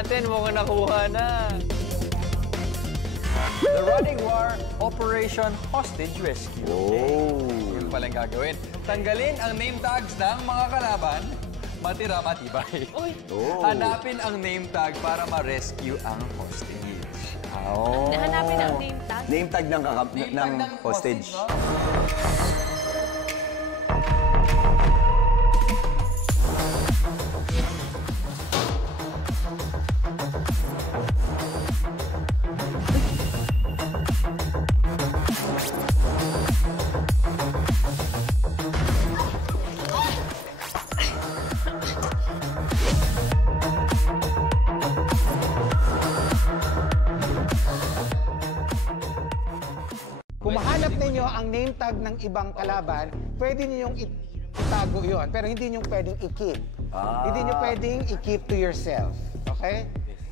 natin, mukhang nakuha na. The Running War Operation Hostage Rescue. Oh. Yun palang gagawin. Tanggalin ang name tags ng mga kalaban, matira matibay. Oh. Hanapin ang name tag para ma-rescue ang hostage. Oh. Hanapin ang name tag? Name tag ng hostage. No? Kung mahanap ninyo ang name tag ng ibang kalaban, pwede niyo yung itago yon, pero hindi niyo pwedeng i-keep. Hindi niyo pwedeng i-keep to yourself. Okay?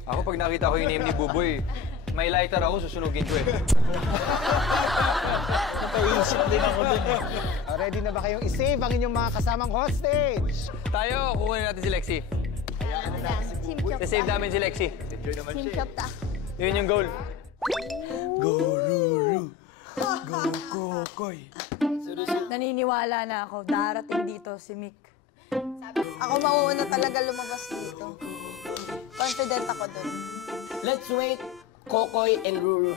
Ako pag nakita ko yung name ni Buboy, may lighter ako, susunugin ko eh. Napaisip din ako dun. Ready na ba kayong i-save ang inyong mga kasamang hostage? Tayo, kukunin natin si Lexie. I-save namin si Lexie. Team Chopta. Yun yung goal. Naniniwala na ako, darating dito si Mick. Ako mauuna talaga lumabas dito. Confident ako dun. Let's wait, Kokoy and Ruru.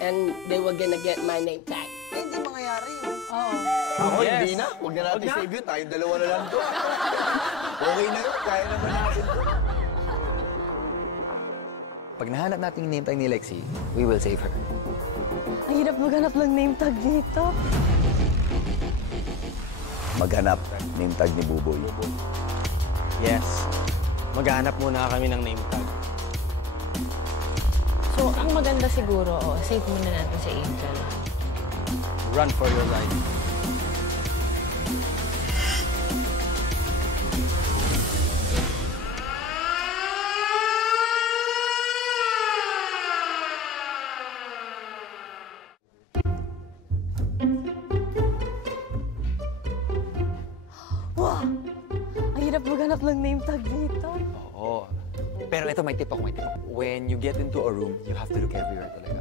And they were gonna get my name tag. Eh, hindi mangyayari yun. Oo. Ako, hindi na. Huwag na natin save yun. Tayong dalawa na lang to. Okay na yun. Kaya naman natin to. Pag nahanap natin yung name tag ni Lexie, we will save her. Ang hirap maghanap ng name tag dito. Maghanap name tag ni Buboy. Yes. Maghanap muna kami ng name tag. So, ang maganda siguro, save muna natin si Angel. Run for your life. Wow! Ang hirap maghanap ng name tag dito. Oo. Pero ito, may tip ako, may tip ako. When you get into a room, you have to look everywhere talaga.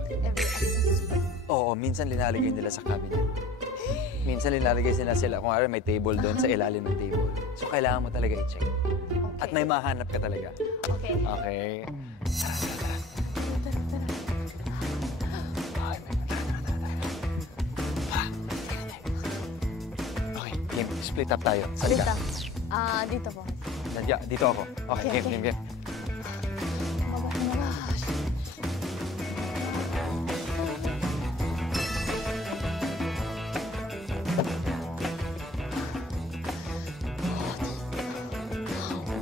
Oo, minsan linalagay nila sa cabinet. Minsan linalagay sila, kung may table doon sa ilalim ng table. So, kailangan mo talaga i-check. Okay. At may mahanap ka talaga. Okay. Okay. Okay, game. Split up tayo. Split up. Dito po. Dito ako. Okay, game.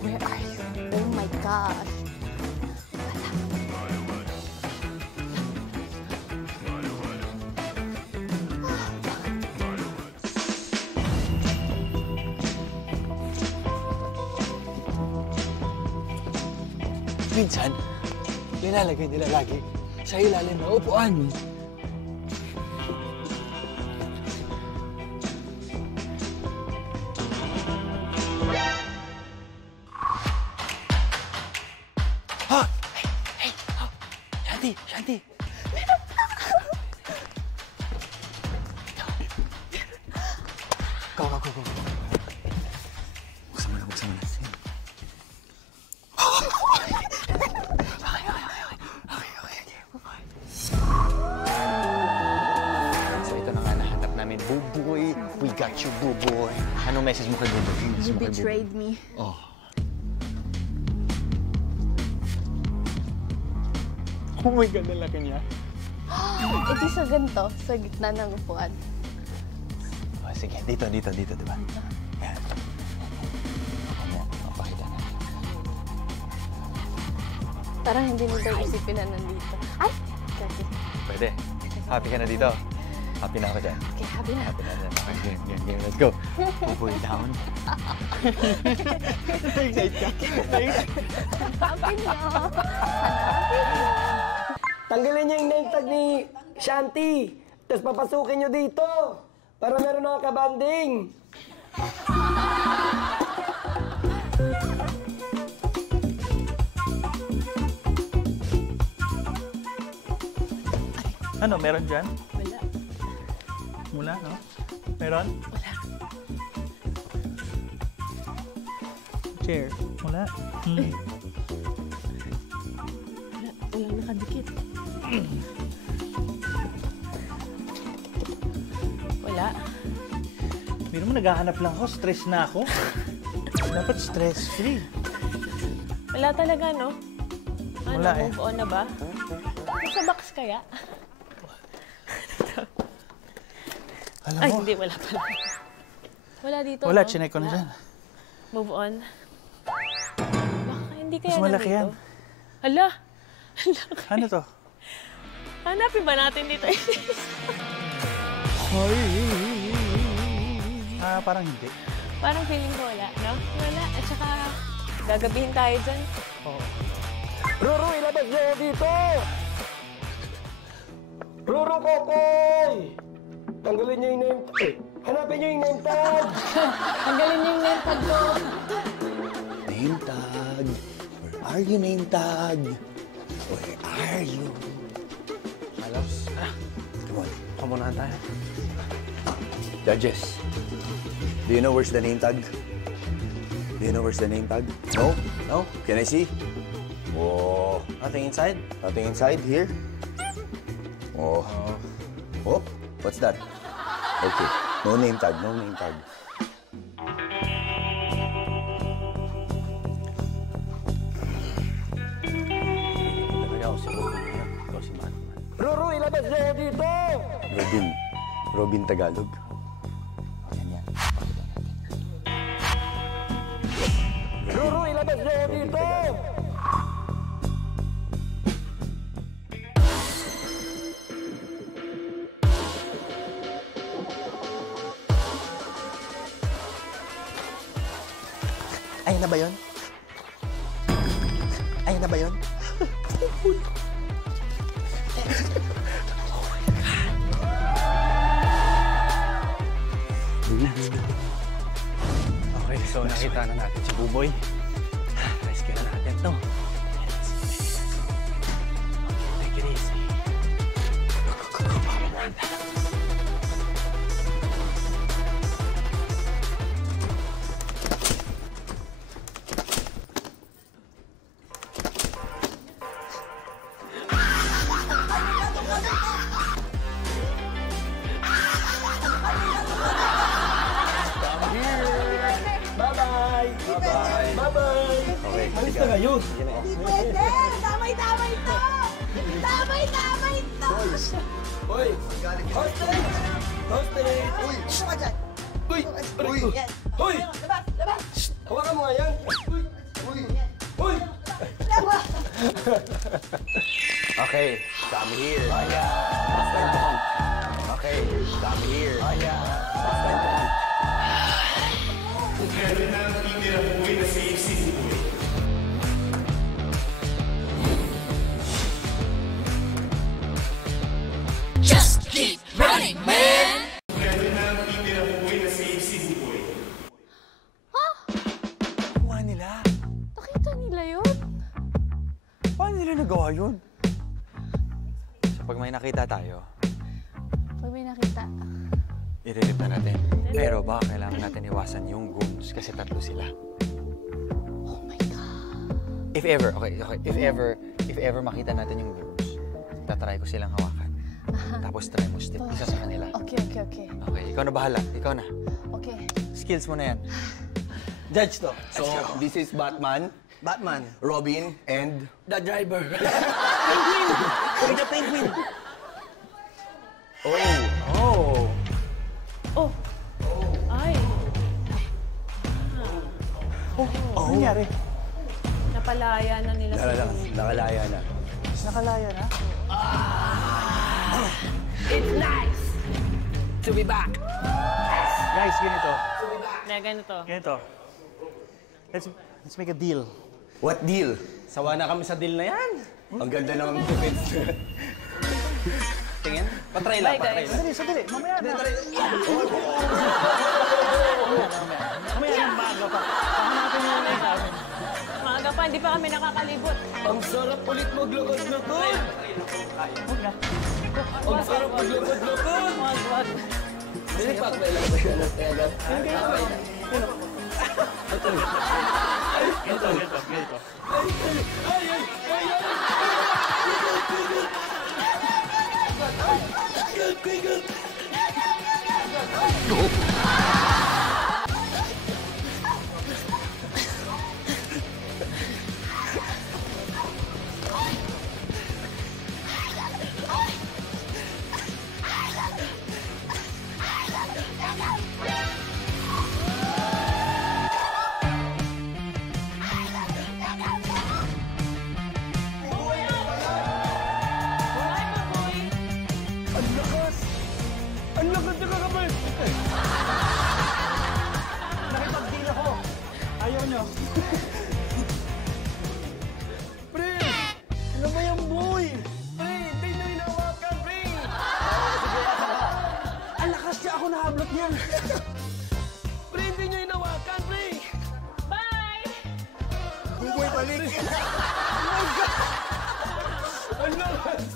Where are you? Oh my gosh. Minsan, linalagay nila lagi sa ilalim ng upuan. Ha! Hey! Shanti! Go. Buksan mo na. So ito na nga nahanap namin. Buboy, we got you, Buboy. Anong message mo kay Buboy? You betrayed me. Oh. Oh my God, lalaki niya. Ito sa ganito, sa gitna ng upuan. Oh, sige, dito, di ba? Yan. Pakita na. Parang hindi mo daw isipin na nandito. Ay! Kasi. Pwede. Happy ka na dito? Happy na ako dyan. Okay, happy na. Happy na dyan. Okay, game. Let's go. Buboy down. Excited ka? Happy na. Tanggalin niyo yung name tag ni Shanti. Tapos papasukin niyo dito. Para meron ng kabanding. Ano, meron dyan? Wala. Wala, no? Meron? Wala. Chair? Wala. Wala. Walang nakadikit. Wala. Hindi naman naghahanap lang ako. Stress na ako. Dapat stress-free. Wala talaga, no? Ano, Wala eh. move on na ba? Sa box kaya? Alam Ay, mo, hindi. Wala pala. Wala dito, wala. no? Chinek ko na Wala. dyan. Move on. Baka hindi kaya Mas malaki nandito. yan. Hala. Hala. Ano to? Hanapin ba natin dito? Parang hindi. Parang feeling ko wala, no? Wala. At saka, gagabihin tayo dyan. Oo. Ruru, ilabas niyo ako dito! Ruru, Kokoy! Tanggalin niyo yung name tag. Hanapin niyo yung name tag! Tanggalin niyo yung name tag ko. Name tag. Where are you, name tag? Where are you? Alos, Come on. kamunahan tayo. Judges, do you know where's the name tag? Do you know where's the name tag? No? No? Can I see? Oh. Nothing inside? Nothing inside here? Oh. Oh, what's that? Okay. No name tag, no name tag. Talaga ako si Robin. Ikaw si Batman. Ruru, ilabas niyo ako dito! Robin. Robin Tagalog. Yan yan. Ruru, ilabas niyo ako dito! Ayun na ba yun? Ayun na ba yun? Okay, so nakita na natin si Buboy. Rescue na natin to. Take it easy. Go, baka mamanda. Okay, Alis na kayo! Pwede! Damay-damay to! Damay-damay to! Hoy! Hostage! Hostage! Uy! Gusto ka dyan? Uy! Uy! Yan. Hoy! Labas! Labas! Hawakan mo nga yan! Uy! Uy! Uy! Labas! Okay, come here. Oh, yeah. Okay, come here. Oh, yeah. Just keep running, man! Kuha nila. Nakita nila yun? Paano nila nagawa yun? So pag may nakita tayo, Pag may nakita. i-relieve na natin. Pero baka kailangan natin iwasan yung goons kasi tatlo sila. Oh my God. If ever makita natin yung goons, tatry ko silang hawakan. Tapos try mo step isa sa kanila. Okay. Okay, ikaw na bahala. Ikaw na. Okay. Skills mo na yan. Judge to. So, this is Batman, Batman. Robin, and... The driver! With the penguin. Oh! Oh. Ay. Ano nangyari? Napalaya na nila sa Nakalaya na. Nakalaya na? It's nice to be back! Guys, ganito. Na ganito. Ganito. Let's make a deal. What deal? Sawa na kami sa deal na yan. Ang ganda ng defense. Tingin. Patry lang, Bye, guys. Sandali. Mamaya na. Mamaya na, maaga pa. Pahanapin mo na sa amin. Maaga pa, hindi pa kami nakakalibot. Ang sarap ulit maglakad na to! Huwag na. Ganito. Ang lakas na kakabal! Nakipag-deal ako. Ayaw nyo. Pre! Ano ba yan, boy? Pre, hindi nyo hinawakan, pre! Ang lakas niya ako nahablot niyan. Pre, hindi nyo hinawakan, pre! Bye! Buboy, balik! Ang lakas!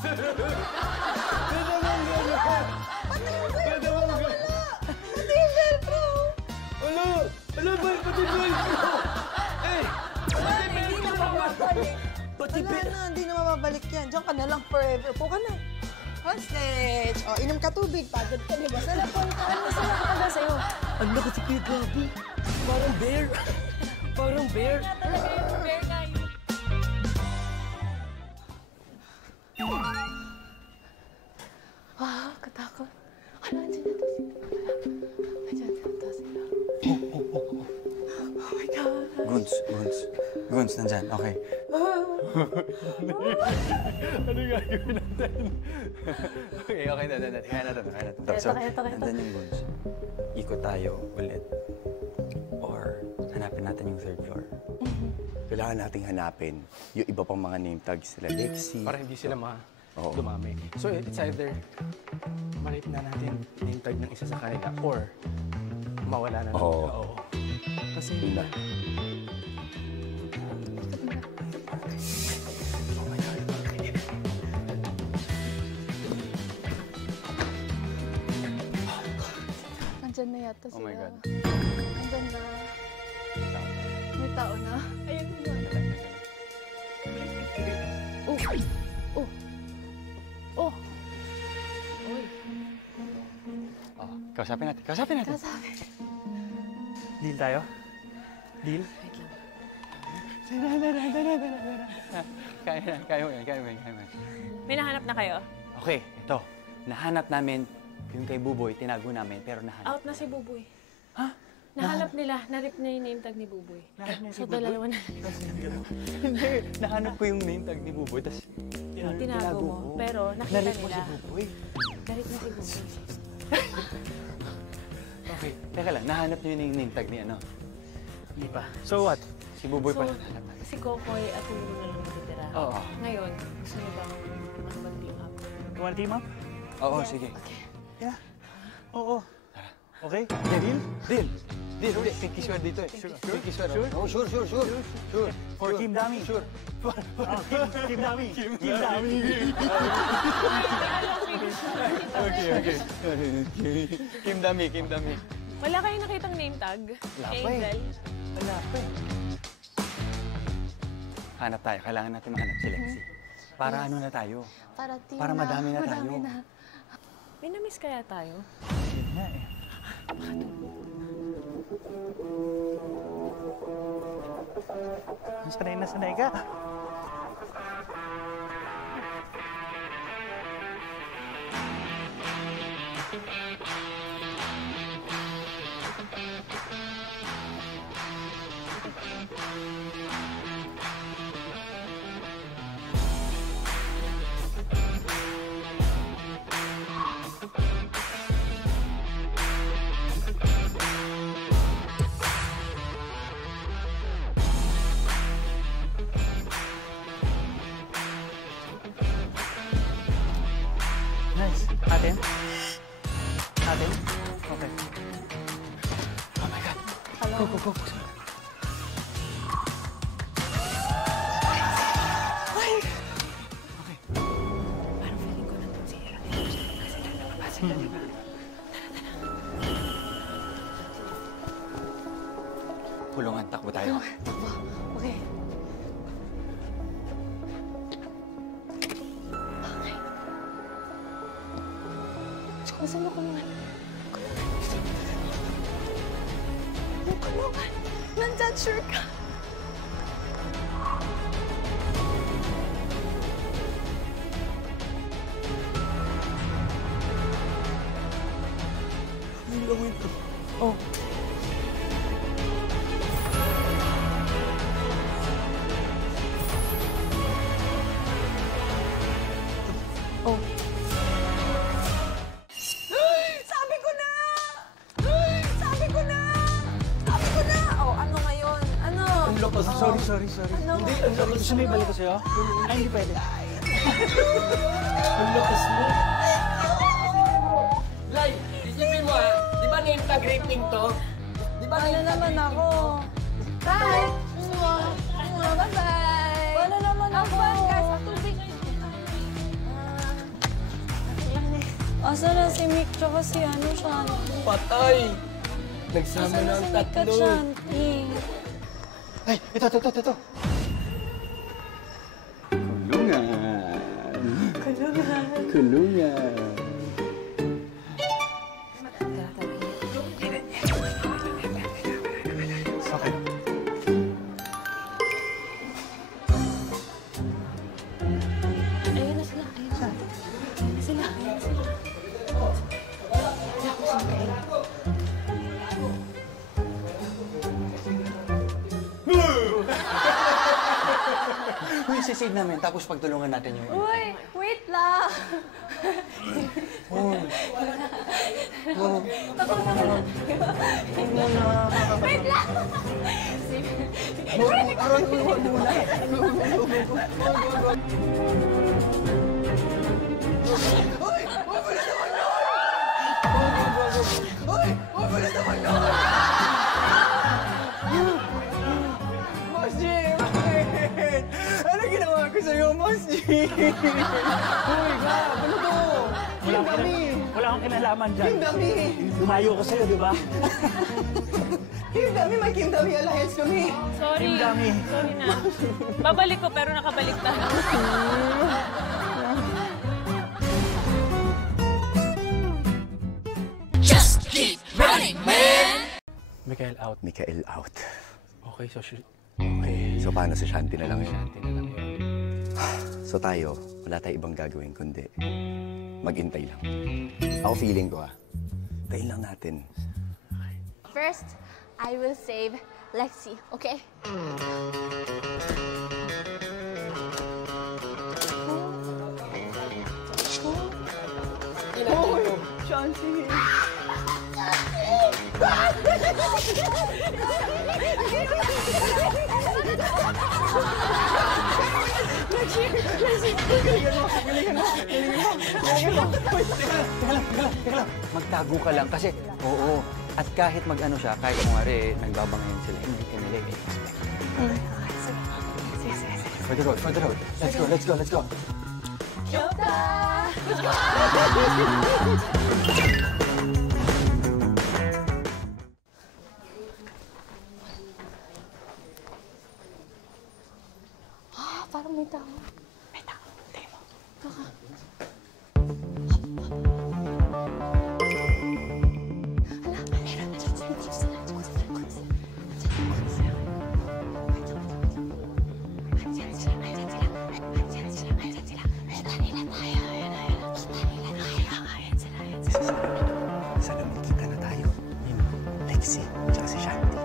Ano ba? Pati velcro! Eh! Hindi na mababalik. Pati Wala na, hindi na mababalik yan. Diyan ka na lang forever. Po ka na. Hostage! O, inom ka tubig. Pagod ka, di ba? Sarap po. Masarap ka ba sa'yo? Ang lakas si Kuya Gabi. Parang bear. Parang bear. Talaga yung bear na yun. Ah, katakot. Ano, andyan na to sila. Andyan na to sila. Oh my God. Guns, nandyan. Okay. Ano gagawin natin? Okay, kaya natin. Ito. Nandyan yung Guns. Ikot tayo ulit. Or hanapin natin yung third floor. Kailangan nating hanapin yung iba pang mga name tags sila. Lexi. Para hindi sila Oo. dumami. So it's either malip na natin name tag ng isa sa kanila or mawala na Oo. Oo. Kasi Yun na. Andyan na yata sila. Oh my God. Andyan na. May tao na. Ayun na. Oh. Oh. Uy. Oh, kausapin natin. Kasabi. Deal tayo? Deal? Kaya mo yan. May nahanap na kayo? Okay, ito. Nahanap namin yung kay Buboy, tinago namin, pero nahanap. Out na si Buboy. Ha? Nahanap nila. Narip na yung name tag ni Buboy. So, dalawa na. Hindi, nahanap ko yung name tag ni Buboy, tapos Tinago mo. Pero nakita narip mo nila. si Buboy. Narip na si Buboy. Okay, teka lang, nahanap niyo yung name tag ni ano? Hindi pa. So what? Si Buboy So, pala nahanap natin. si Kokoy at Lulu na lang natitira. Oo. Ngayon, gusto niyo bang mag-team up? You wanna team up? Oo, sige. Yeah. Oo. Okay? Deal! Ulit, pinky swear dito eh. Pinky swear. Sure? Oh, sure. For Team Dami. Sure. Team Dami. Team Dami. Okay. Kim Dami. Wala kayong nakitang name tag? Kay Angel? Wala pa eh. Hanap tayo. Kailangan natin mahanap si Lexi. Para ano na tayo? Para team Para na. madami na tayo. May na-miss kaya tayo? Yun nga eh. Sanay na sanay ka. Nice. Atin? Okay. Oh my God. Go. Parang feeling ko nandun si Hira. Kasi lalabas. Takbo tayo. Takbo. Okay. Okay. Saan mo kulungan? Kulungan. Nandyan, sure ka. Oh. Oh. Sabi ko na! Sabi ko na! Sabi ko na! Oh, ano ngayon? Ano? Ang loko. Sorry. Ano? Hindi, gusto mo ibalik ko sa'yo? Ay, hindi pwede. Ang lakas mo. Lai, isipin mo ha, di ba name tag raping to? Di ba Paano naman ako? Bye! Bye-bye! Paano naman ako? Guys, tubig. Asa na si Mick tsaka si Shanti? patay? Nagsama Asa na na ang si Mick at tatlo. Shanti? Ay, ito. Kulungan. Okay. Ayun na sila. Ayun na sila. Uy, sisave namin, tapos pagtulungan natin yung... Uy, wait lang. Wait lang. Mas G, bakit? Ano ginawa ko sa'yo, Mas G? Uy, ano to? Yung dami! Wala akong kinalaman dyan. Yung dami! Lumayo ko sa'yo, di ba? Yung dami, may Kim Dami Alliance kami! Sorry. Dami. Sorry na. Babalik ko pero nakabalik na. Just keep running, man. Mikael out. Mikael out. Okay, okay. So paano, si Shanti na lang yun? Shanti na lang yun. So tayo, wala tayong ibang gagawin kundi maghintay lang. Ako feeling ko tayo lang natin. First, I will save Lexi, okay? Shanti! Magtago ka lang kasi, oo. At kahit mag-ano siya, kahit kumari, nagbabangayan sila, hindi ka nila i-expect. For the road. Let's go. Parang may tao. Tingin mo. Sa naman kita na tayo. Lexi, tsaka si Shanti.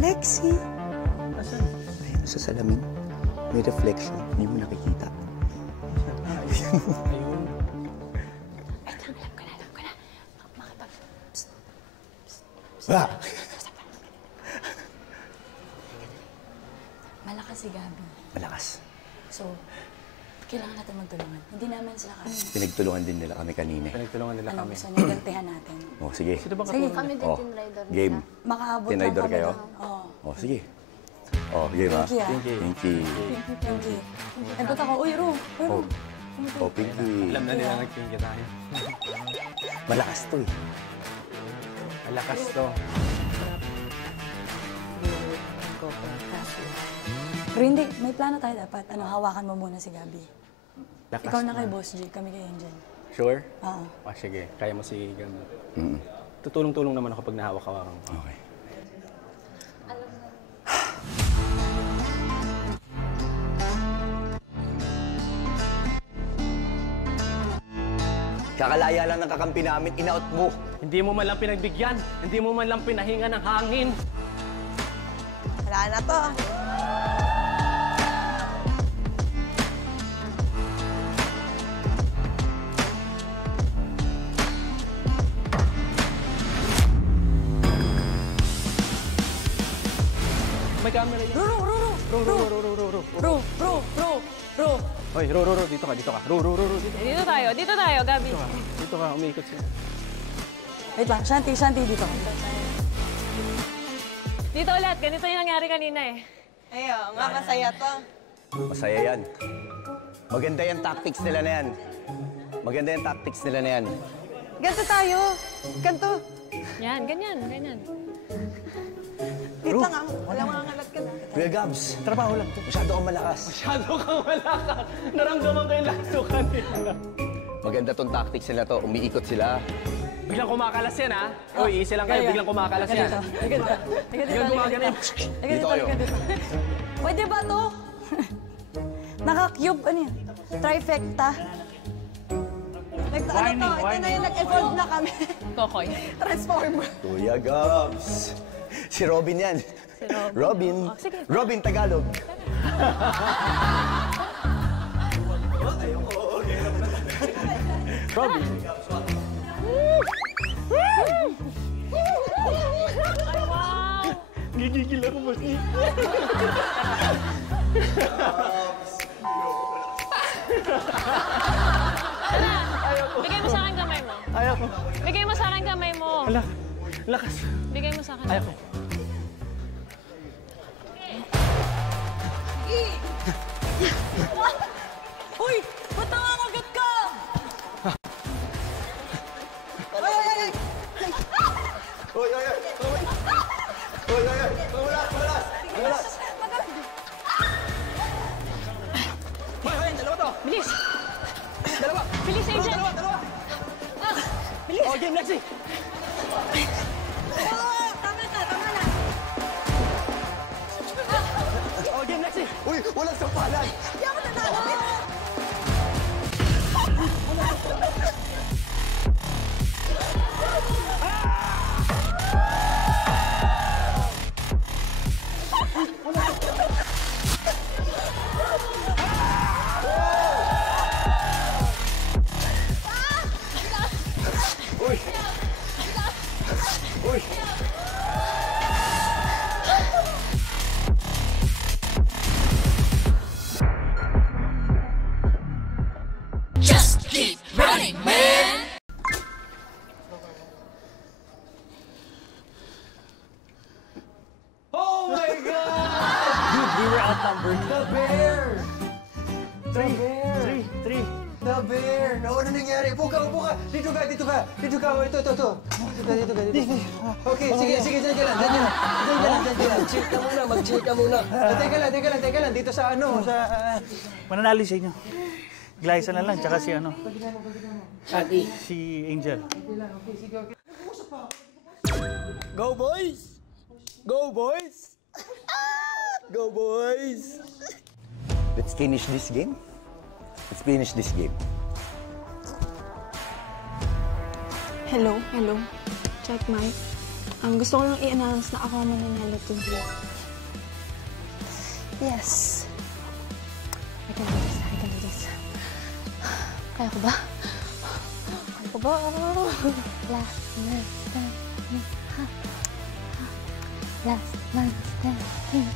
Lexi! Asan? Ayun, sa salamin. May reflection. Hindi mo nakikita. Ayun. Alam ko na. Makipag... Ah! Malakas si Gabi. Malakas. So, kailangan natin magtulungan. Hindi naman sila kami. Pinagtulungan din nila kami kanina. Pinagtulungan nila Ano, kami. gusto niyo gantihan natin. Oh, sige. Sino ba Sige, katulong kami niya? din Oh, team rider nila. game. Makaabot Team lang rider kami kayo? doon. Oo. Oh, sige. Oh, game ha? Pinky, ah. Pinky. Pinky. Nandun ako. Uy, Ru. Oh. Oh, Pinky. Alam na nila nagpingga tayo. Malakas to eh. Malakas to. to pass you. Pero hindi, may plano tayo dapat. Ano, hawakan mo muna si Gabi. Ikaw na kay Boss G, kami kay Angel. Sure? Oo. Sige. Kaya mo si Gabi. Tutulong-tulong naman ako pag nahawak-hawakan ko. Okay. Kakalaya lang ng kakampi namin, in-out mo. Hindi mo man lang pinagbigyan. Hindi mo man lang pinahinga ng hangin. Wala na to. May camera yan. Ro. Hoy, Ro. Dito ka. Ro. Dito tayo, Gabi. Dito ka, umiikot siya. Wait lang, Shanti, dito. Dito ulit, ganito yung nangyari kanina eh. Ayun, nga masaya to. Masaya yan. Maganda yung tactics nila na yan. Ganto tayo. Ganto. Yan, ganyan. Wait lang ah. Wala mga ngalat ka na. Kuya Gabs, trabaho lang to. Masyado kang malakas. Naramdaman ko yung laso kanina. Maganda tong tactics nila to. Umiikot sila. Biglang kumakalas yan, ha? Uy, easy lang kayo. Biglang kumakalas yan. Biglang gumagana yan. Dito kayo. Pwede ba to? Naka-cube, ano yan? Trifecta. Ito na yung nag-evolve na kami. Kokoy. Transformer. Kuya Gabs. Si Robin yan. Robin. Sige. Robin Tagalog. Robin. Ay, wow! Gigigil ako, boss. Bigay mo sa akin kamay mo. Ayoko. Bigay mo sa akin kamay mo. Lakas. Bigay mo sa akin. Ayoko. Uy! Ba't nangangagat ka? Bilis! Bilis, Angel! Oh, game, Lexi! Tama na. Oh, game, Lexi! Uy, walang sampalan! Hindi ako nanalo. Just keep running, man. Oh my God! Dude, we were outnumbered. The bear! Three. The bear! Ano nangyari? Upo ka! Dito ka! Ito. Okay, sige, dyan ka lang. Chill ka muna, mag-chill ka muna. Teka lang. Dito sa ano? Mananali sa inyo. Glyza na lang, tsaka si ano. Si Angel. Go, boys! Go, boys! Go, boys! Let's finish this game. Hello. Check mic. Gusto ko lang i-announce na ako ang mananalo today. Yes. I can do this. Kaya ko ba? Last man standing.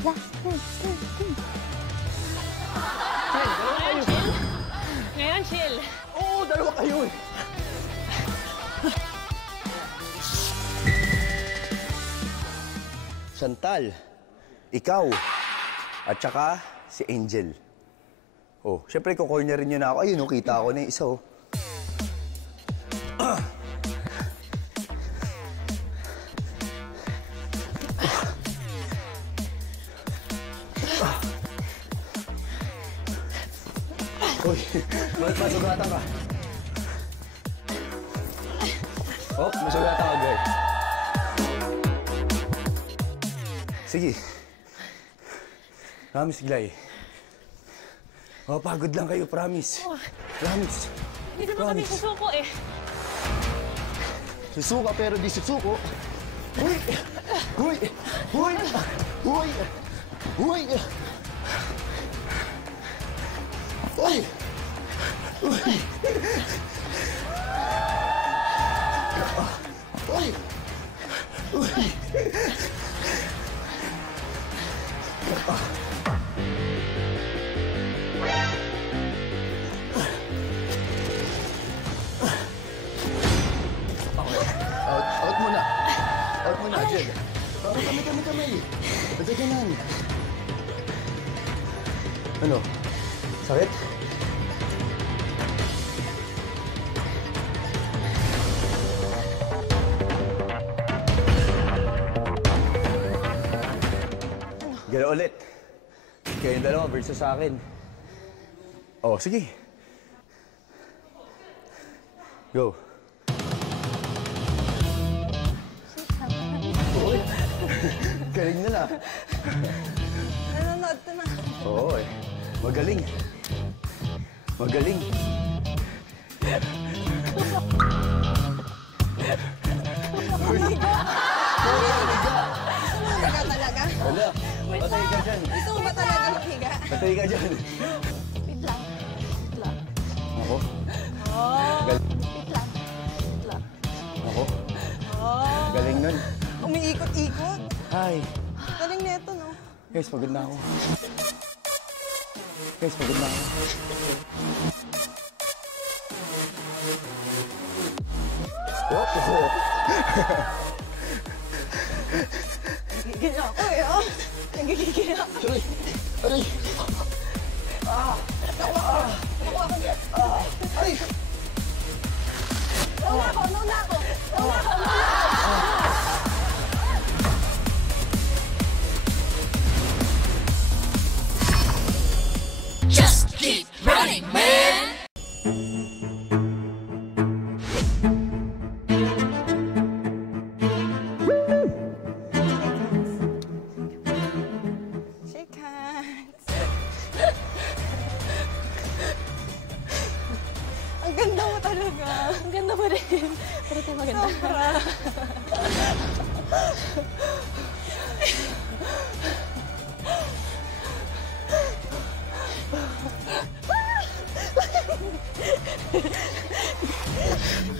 Last man standing. Ngayon, chill. Oo, dalawa kayo eh. Chantal, ikaw, at saka si Angel. Oh, syempre kukornerin niyo na ako. Ayun, kita ko na yung isa, oh. Uy, masugatan ka. Oh, masugatan ka, girl. Sige. Promise, Glay. Oh, pagod lang kayo, promise. Promise. Hindi naman kami susuko eh. Susuka pero di susuko. Uy! Uy! Uy! Uy! Uy! Uy! Uy! Uy! Uy! Out muna. Out muna, Jed. Kami. Ba't ganyan? Ano? Sakit? Gala ulit. Kayong dalawa versus sa akin. Oh, sige. Go. Galing na na. Nanonood ka na. Oo eh. Magaling. Magaling. Higa talaga? Wala. Patay ka dyan. Gusto mo ba talaga maghiga? Patay ka dyan. Wait lang. Ako? Wait lang. Ako? Galing nun. Umiikot-ikot. Hi. Galing neto, no? Guys, pagod na ako. Oh! Nagigigil ako eh, oh. Nagigigil ako. Aray! Nakuha ko niya. Ay! Nauna ako. Just keep running, man! Shake hands. Ang ganda mo talaga. Ang ganda mo rin. Pero tayo maganda. Sobra.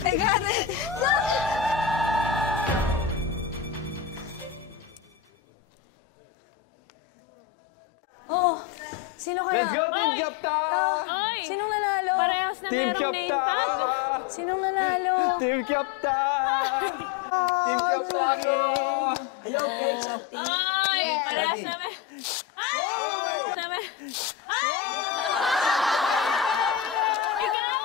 I got it! Oh, sino kaya? Let's go, Team Captain! Oy! Sinong nanalo? Parehas na Team merong name tag. Captain! Sinong nanalo? Team Captain! Team Captain ako! Oy! Parehas na mer... Ay! Ikaw!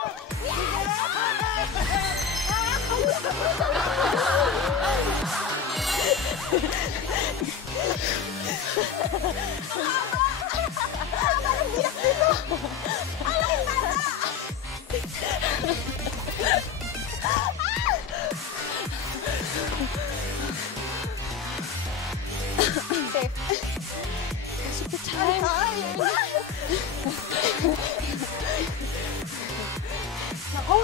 Nako,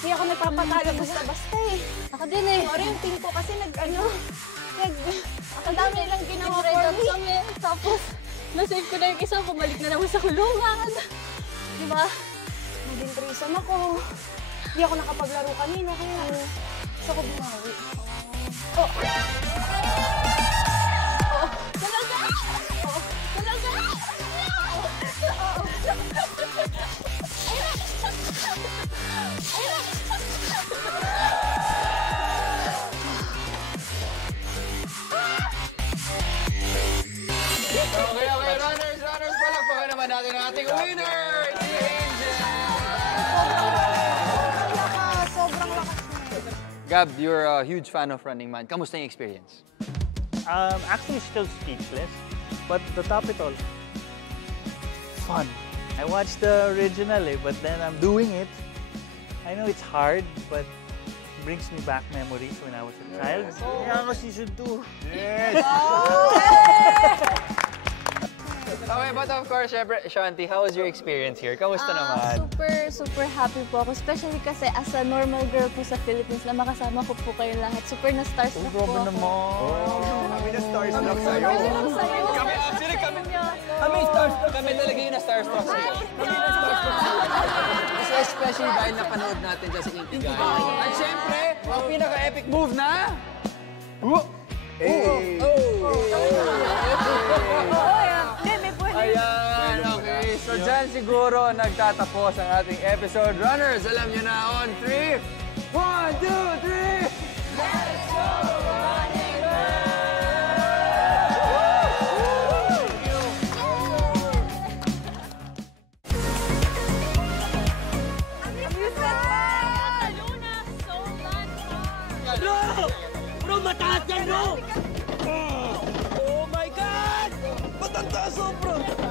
hindi ako nagpapatalo basta-basta eh. Ako din eh. Sorry yung team ko kasi ang dami nilang ginawa for me. Kami. Tapos, nasave ko na yung isa, bumalik na naman sa kulungan. Diba? Naging threesome ako. Hindi ako nakapaglaro kanina, kaya gusto ko bumawi. Oh! Oh! Talaga! Oh! Talaga! Oh! Okay, runners, palakpakan naman natin ang ating winner, si Angel! Sobrang lakas niya. Gab, you're a huge fan of Running Man. Kamusta yung experience? Actually, still speechless. But the top it all, fun. I watched the original but then I'm doing it. I know it's hard, but it brings me back memories when I was a child. Kaya ako season 2. Yes! Okay, but of course, syempre, Shanti, how was your experience here? Kamusta naman? Super happy po ako. Especially kasi as a normal girl po sa Philippines na makasama ko po kayo lahat. Super na-starstruck po ako. Kami na-starstruck sa'yo. Kami starstruck. Kami talaga yung na-starstruck sa'yo. Kasi especially dahil napanood natin dyan sa Inkigayo. At syempre, ang pinaka-epic move na... Ayan, okay. So dyan siguro nagtatapos ang ating episode. Runners, alam nyo na on 3. 1, 2, 3! Let's go! Running Bro, mataas yan, bro! Oh my God! Ba't ang taas, bro?